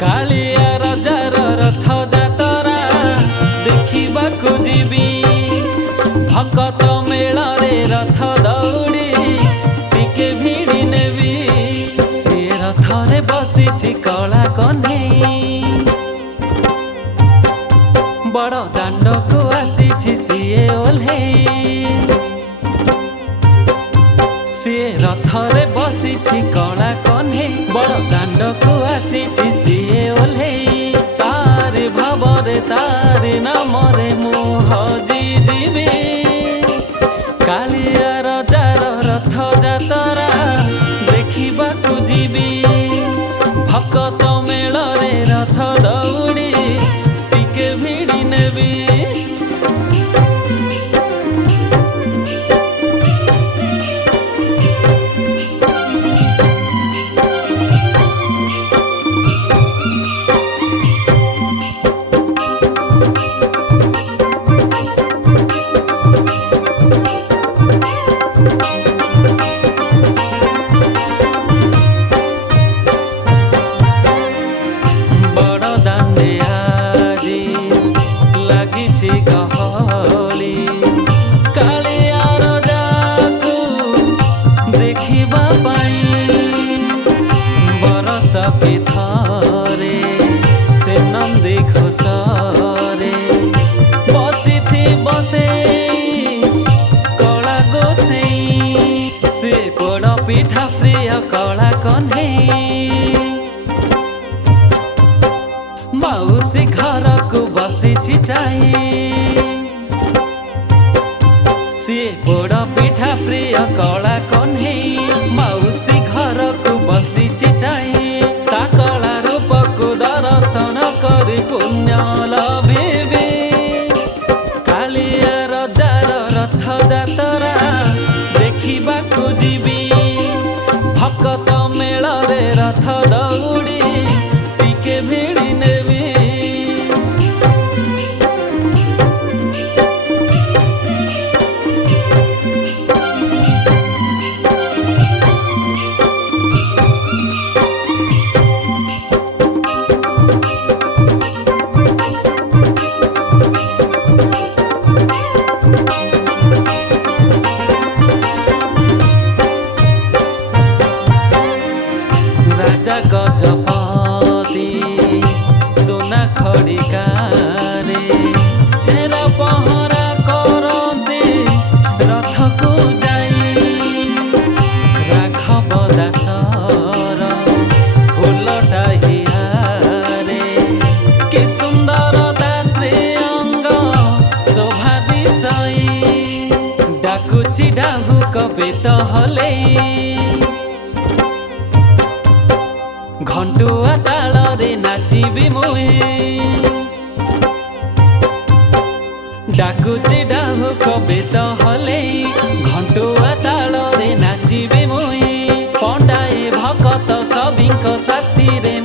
कालिया रजार रथ जातरा देखिबाकु जीवी भकत मेलारे रथ दौड़ी टिके भिड़ी नेबी से रथरे बसिछि कला कन्हई बड़ दांड को आसीछि सीए ओल्हेई सीए रथरे बसिछि कला कन्हई बड़ दांड को आसीछि सीए ओल्हेई तारे भावरे तारे नामरे मु हजी जीवी कालिया रजार रथ जातरा देखिबाकु जीवी भकत मेलरे रथ दौड़ी टिके भिड़ी नेबी गहली कालिया रजाकु देखिबा पाई बरस पिथरे से नंदी घोषरे बसिथि बसे कला गोसेई से पोड़ पिठा प्रिय कला कन्हई मौसी घर को बसिछि चाही सीए पोड़ पिठा प्रिय कला कन्हई मौसी घर को बसिछि चाही ता कला रूप को दर्शन करी पुण्य लभिबी कालिया रजार रथ जातरा देखिबाकु जीवी भकत मेलरे रथ दौड़ी टिके भिड़ी नेबी राजा गजपति सोना खड़िकारे चेरा पहरा करते रथ को जाई राघव दासर फूलटा हियारे के सुंदर दासे अंग शोभा दिशई डाकुची डाहु कबित हलेई घंटुआ तालरे नाचिबी मुई डाकुची डाहु कबित हलेई घंटुआ तालरे नाचिबी मुई पंडाए भकत सबिंक साथी रे।